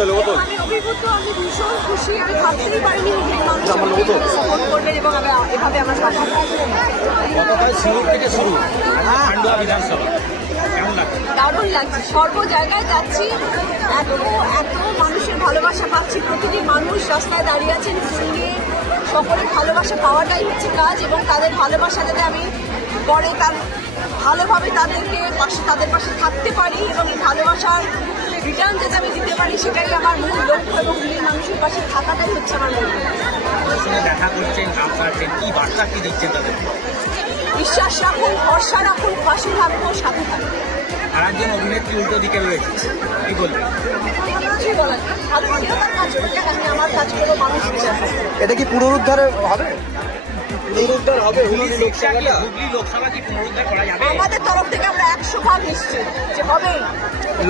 পাচ্ছি আমি অভিভূত আমি ভীষণ খুশি আমি ভাবতেই পারিনি আমার লোগো তো। সাপোর্ট করবেন এবং এভাবে আমার সাথে গতকাল সিঙ্গুর থেকে শুরু। আজকে বিধানসভা। লাগছে? দারুণ লাগছে। সর্ব জায়গায় যাচ্ছি এত এত মানুষের ভালোবাসা পাচ্ছি। প্রতিটি মানুষ রাস্তায় দাঁড়িয়ে আছেন সঙ্গে সকলের ভালোবাসা পাওয়াটাই হচ্ছে কাজ এবং তাদের ভালোবাসা যাতে আমি পরে তার ভালোভাবে তাদেরকে পাশে তাদের পাশে থাকতে পারি এবং এই ভালোবাসার রিটার্ন যাতে আমি দিতে পারি সেটাই আমার মূল লক্ষ্য এবং দিল্লির মানুষের পাশে থাকাটাই হচ্ছে আমার মূল লক্ষ্য। দেখা করছেন কাজ করছেন কি বার্তা কি দিচ্ছেন তাদের? বিশ্বাস রাখুন ভরসা রাখুন পাশে থাকব সাথে থাকব আর একজন অভিনেত্রী উল্টো দিকে রয়েছে কি বলবেন? এটা কি পুনরুদ্ধারে হবে? পুনরুদ্ধার হবে হুগলি লোকসভা কি পুনরুদ্ধার করা যাবে। আমাদের তরফ থেকে আমরা একশো ভাগ নিশ্চিত যে হবে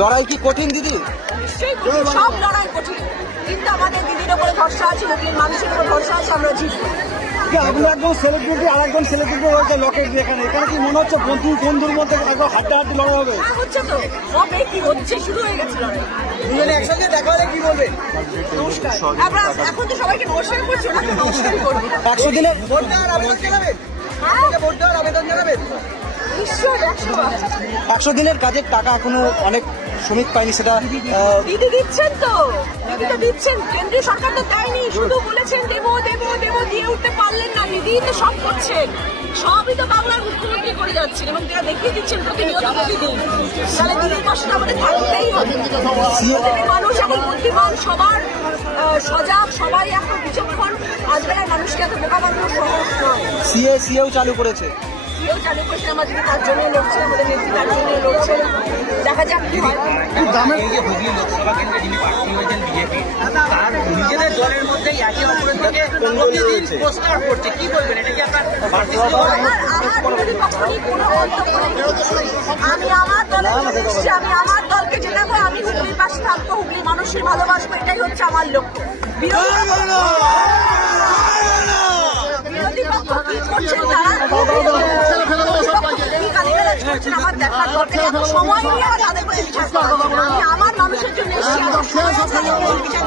লড়াই কি কঠিন দিদি? নিশ্চয়ই সব লড়াই কঠিন। কিন্তু আমাদের দিদির উপরে ভরসা আছে হুগলির মানুষের উপর ভরসা আছে আমরা জিতবো। আপনি একজন সেলিব্রিটি আর একজন সেলিব্রিটি রয়েছে লোকের এখানে এখানে কি মনে হচ্ছে বন্ধু বন্ধুর মধ্যে একদম হাড্ডাহাড্ডি লড়াই হবে? হচ্ছে তো হবে কি হচ্ছে? শুরু হয়ে গেছে লড়াই। দুজনে একসঙ্গে দেখা হলে কি বলবেন নমস্কার। এখন তো সবাইকে নমস্কার করছি ওনাকে নমস্কারই করব। একশো দিনে ভোট দেওয়ার আবেদন জানাবেন? হ্যাঁ? ভোট দেওয়ার আবেদন জানাবেন? নিশ্চয়ই একশো ভাগ। একশো দিনের কাজের টাকা এখনও অনেক শ্রমিক পায়নি সেটা দিদি দিচ্ছেন তো। দিদি তো দিচ্ছেন। কেন্দ্রীয় সরকার তো দেয়নি। শুধু বলেছেন দেবো দেবো দেবো দিয়ে উঠতে পারলেন না। দিদি তো সব করছেন। সবই তো বাংলার মুখ্যমন্ত্রী করে যাচ্ছেন এবং তারা দেখিয়ে দিচ্ছেন প্রতিনিয়ত প্রতিদিন। তাহলে দিদির পাশে আমাদের থাকতেই হবে। মানুষ এখন বুদ্ধিমান সবার সজাগ সবাই এখন বিচক্ষণ। আজকালের মানুষকে এত বোকা বানানো সহজ নয়। সিএ সিএও চালু করেছে। কেউ চালু করছে আমাদের তার জন্য লড়ছে আমাদের নেত্রী তার জন্য লড়ছে। দেখা যাক কি হয়? এই যে হুগলি লোকসভা কেন্দ্রে যিনি প্রার্থী হয়েছেন বিজেপি তার নিজেদের দলের মধ্যেই একে অপরের থেকে প্রতিদিন পোস্টার করছে। কি বলবেন? এটা কি আপনার পার্টি আমার আমার বিরোধী পক্ষ নিয়ে কোনো মন্তব্য নেই। আমি আমার দলে এসেছি আমি আমার দলকে জেতাবো আমি হুগলির পাশে থাকব হুগলির মানুষের ভালোবাসবো এটাই হচ্ছে আমার লক্ষ্য। বিরোধী পক্ষ কি করছেন গালিগালাজ আমার দেখার দরকার এত সময় নিয়ে আমার তাদের করে বিচার করা আমি আমার মানুষের জন্য এসেছি আমার সময় আছে তাদের বিচার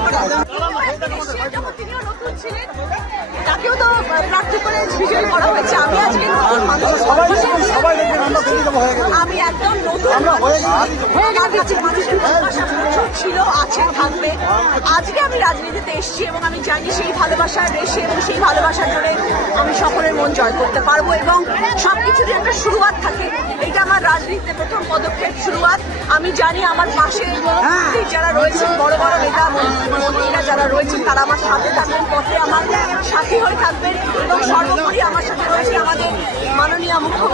ছিলেন, তাকেও তো প্রার্থী করে বিজয়ী করা হয়েছে আমি আজকে মানুষের আমি একদম নতুন হয়ে ছিল আছে থাকবে। আজকে আমি রাজনীতিতে এসেছি এবং আমি জানি সেই ভালোবাসার রেশে এবং সেই ভালোবাসার জন্য আমি সকলের মন জয় করতে পারব এবং সবকিছুরই একটা শুরুয়াত থাকে। এটা আমার রাজনীতিতে প্রথম পদক্ষেপ শুরুয়াত। আমি জানি আমার পাশে যারা রয়েছেন বড় বড় নেতা মন্ত্রীরা যারা রয়েছেন তারা আমার সাথে থাকবেন পথে আমার সাথী হয়ে থাকবেন এবং সর্বোপরি আমার সাথে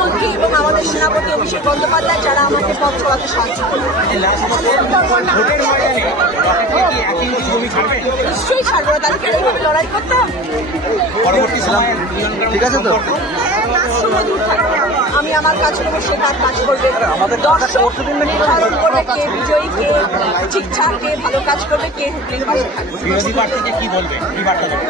মুখ্যমন্ত্রী এবং আমাদের সেনাপতি অভিষেক বন্দ্যোপাধ্যায় যারা আমাকে পথ চলাতে সাহায্য নিশ্চয়ই ছাড়বো না তাদেরকে এইভাবে লড়াই করতাম পরবর্তী ঠিক আছে তো। থাকবে। আমি আমার কাজ করব সে তার কাজ করবে। দর্শক নির্ধারণ করবে। কে বিজয়ী কে ঠিকঠাক কে ভালো কাজ করবে কে বিরোধী প্রার্থীকে কি বলবেন কি বার্তা দেবেন